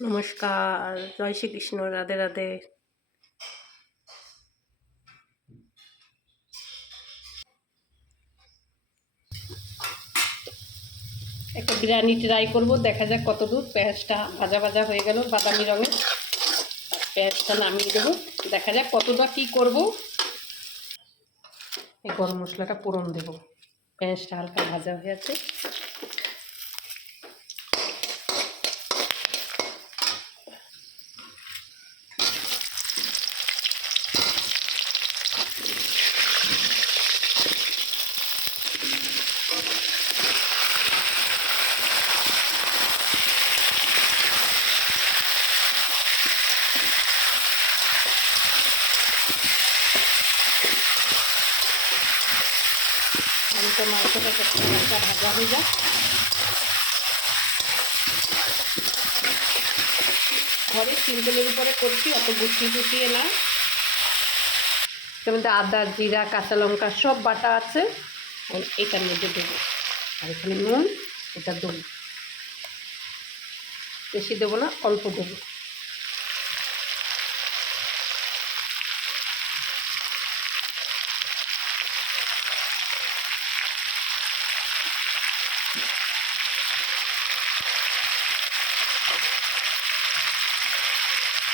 নমস্কার, জয় শ্রীকৃষ্ণ, রাধে রাধে। একটা বিরিয়ানি ট্রাই করব, দেখা যাক কত দূর। পেঁয়াজটা ভাজা ভাজা হয়ে গেল বাদামি রঙের, পেঁয়াজটা নামিয়ে দেবো। দেখা যাক কতটা কি করব। এই গরম মশলাটা ফোড়ন দেবো। পেঁয়াজটা হালকা ভাজা হয়ে আছে। আমি তো মাংসটা হালকা ভাজা হয়ে যাক। ঘরে সিম্পলের উপরে করছি, অত গুছিয়ে না। এর মধ্যে আদা, জিরা, কাঁচা লঙ্কা সব বাটা আছে, এটার মধ্যে দেবো। আর এখানে নুন, এটা দেবো, বেশি দেবো না, অল্প দেবো।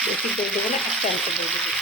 বেশি দিয়ে দেবো না, একটা অংশ দিয়ে দেবো।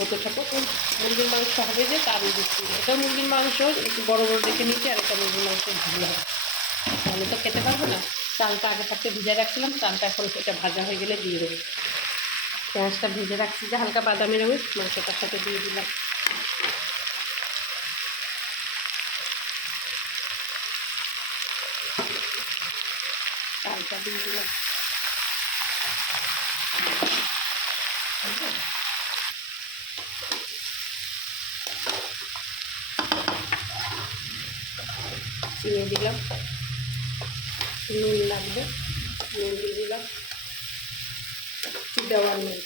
হতে থাকো। মুরগির মাংস হবে যে তারই দিচ্ছি। এটা মুরগির মাংস একটু বড় বড় দেখে নিচ্ছি, আর এটা মুরগির মাংস ভালো হবে, তাহলে তো খেতে পারবো না। চালটা আগে থাকতে ভিজে রাখছিলাম, চালটা এখন এটা ভাজা হয়ে গেলে দিয়ে দেবো। পেঁয়াজটা ভেজে রাখছি যে হালকা বাদামি রঙের, মাংসটার সাথে দিয়ে দিলাম। চালটা দিয়ে দিলাম। চিনি দিলাম, নুন লাগবে, নুন দিয়ে দিলাম। দেওয়ার নেই,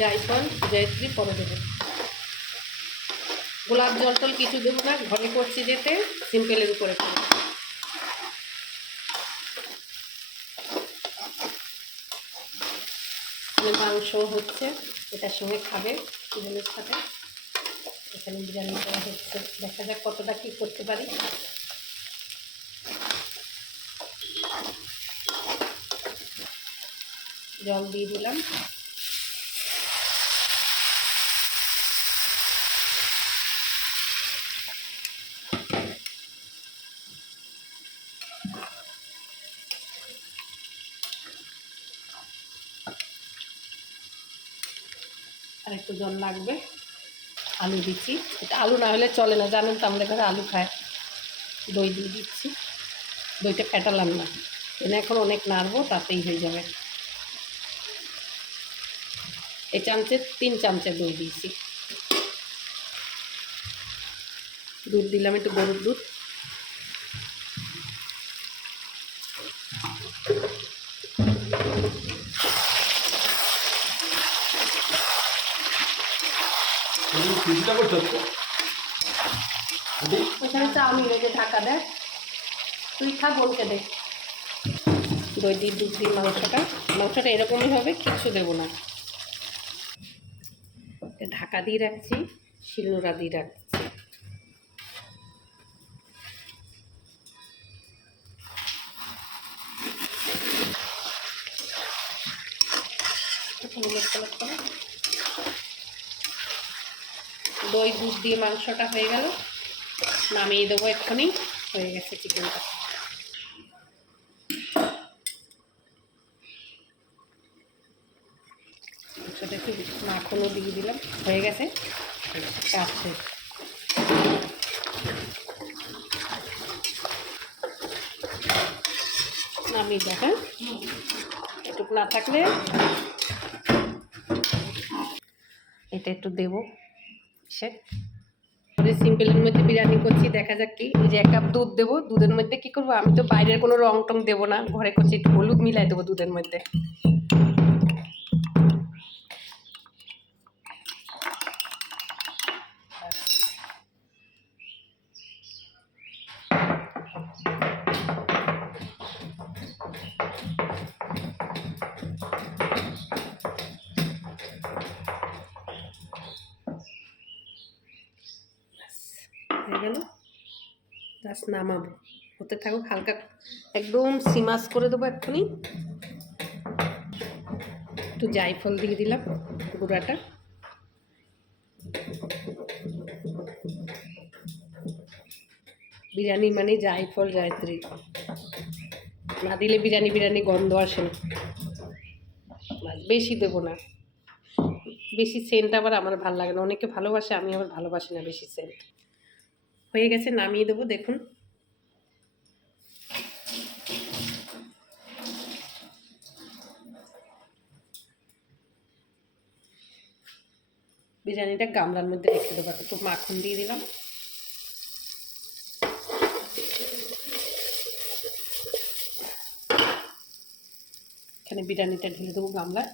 জায়ফল জয়ত্রী পরে দেবো। গোলাপ জল টল কিছু দেবো না, ঘরে করছি যেতে সিম্পলের উপরে করবো। মাংস হচ্ছে, এটার সঙ্গে খাবে চিকেনের সাথে। এখানে বিরিয়ানি করা হচ্ছে, দেখা যাক কতটা কি করতে পারি। জল দিয়ে দিলাম। আর একটু জল লাগবে। আলু দিচ্ছি, এটা আলু না হলে চলে না, জানেন তো আমাদের ঘরে আলু খায়। দই দিয়ে দিচ্ছি, দইটা ফেটালাম না, এনে এখন অনেক নাড়বো, তাতেই হয়ে যাবে। এই চামচে 3 চামচে দই দিয়েছি। দুধ দিলাম, একটু গরুর দুধ। ওখানে চাউমিন যে ঢাকা দেয়, তুই খা, বলকে দে। দই দিয়ে দুধ দিয়ে মাংসটা এরকমই হবে, কিচ্ছু দেবো না। ঢাকা দিয়ে রাখছি, শিলনোড়া দিয়ে রাখছি। দই দুধ দিয়ে মাংসটা হয়ে গেল, নামিয়ে দেবো এক্ষুনি। হয়ে গেছে চিকেনটা। মাংসটা একটু মাখনও দিয়ে দিলাম, হয়ে গেছে। কাছে নামিয়ে দেখ, হ্যাঁ এটুকু না থাকলে এটা একটু দেবো। সে সিম্পলের মধ্যে বিরিয়ানি করছি, দেখা যাক কি। এই যে 1 কাপ দুধ দেবো, দুধের মধ্যে কি করবো, আমি তো বাইরের কোনো রং টং দেবো না, ঘরে করছি একটু হলুদ মিলাই দেবো দুধের মধ্যে। হয়ে গেল, জাস্ট নামাবো, হতে থাকুক হালকা, একদম সিমাস করে দেবো এক্ষুনি। একটু জায়ফল দিয়ে দিলাম গুঁড়াটা, বিরিয়ানি মানে জায়ফল জায়ত্রী, না দিলে বিরিয়ানি বিরিয়ানি গন্ধ আসে না। বেশি দেবো না, বেশি সেন্ট আবার আমার ভালো লাগে না, অনেকে ভালোবাসে, আমি আবার ভালোবাসি না বেশি সেন্ট। হয়ে গেছে, নামিয়ে দেবো। দেখুন বিরিয়ানিটা গামলার মধ্যে রেখে দেবো, একটু মাখন দিয়ে দিলাম। এখানে বিরিয়ানিটা ঢেলে দেবো গামলায়।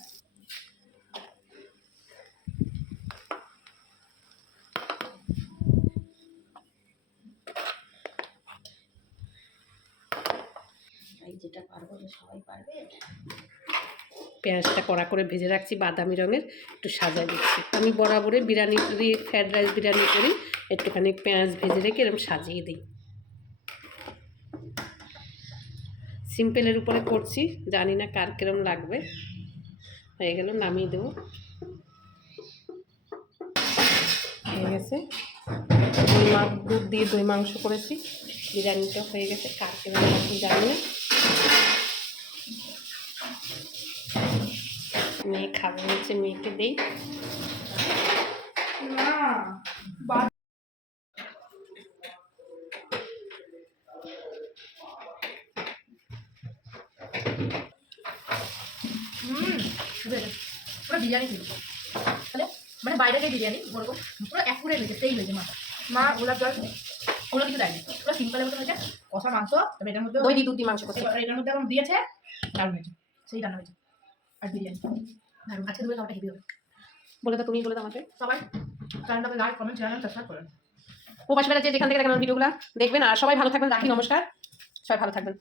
যেটা পারবো সবাই পারবে। পেঁয়াজটা কড়া করে ভেজে রাখছি বাদামি রঙের, একটু সাজায় দিচ্ছি। আমি বরাবরই বিরিয়ানি যদি ফ্রায়েড রাইস বিরিয়ানি করি একটুখানি পেঁয়াজ ভেজে রেখে এরকম সাজিয়ে দিই। সিম্পলের উপরে করছি, জানি না কার কিরম লাগবে। হয়ে গেল, নামিয়ে দেবো। হয়ে গেছে, দুধ দিয়ে দই মাংস করেছি, বিরিয়ানিটা হয়ে গেছে। কার কিরম লাগবে জানি না, মেয়ে খাবে হচ্ছে, মেয়েকে দেই। পুরো বিরিয়ানি ছিল তাহলে, মানে বাইরে যে বিরিয়ানি বলবো পুরো অ্যাকুরেট হয়েছে, সেই হয়েছে। মা গোলাপ জল ওগুলো কিছু দেয়নি, পুরো সিম্পলের মতো হয়েছে। কষা মাংস, তবে এটার মধ্যে দই দিয়ে দুধ দিয়ে মাংস করছি, এটার মধ্যে এখন দিয়েছে, দারুণ হয়েছে, সেই রান্না হয়েছে। আর বিরিয়ানি দারুণ, আজকে দুপুরে খাওয়াটা হেভি হবে। বলে দাও, তুমি বলে দাও আমাকে। সবাই চ্যানেলটাকে লাইক কমেন্ট শেয়ার আর সাবস্ক্রাইব করেন। ও পাশে যেখান থেকে দেখেন ভিডিওগুলো দেখবেন। আর সবাই ভালো থাকবেন, রাখি, নমস্কার, সবাই ভালো থাকবেন।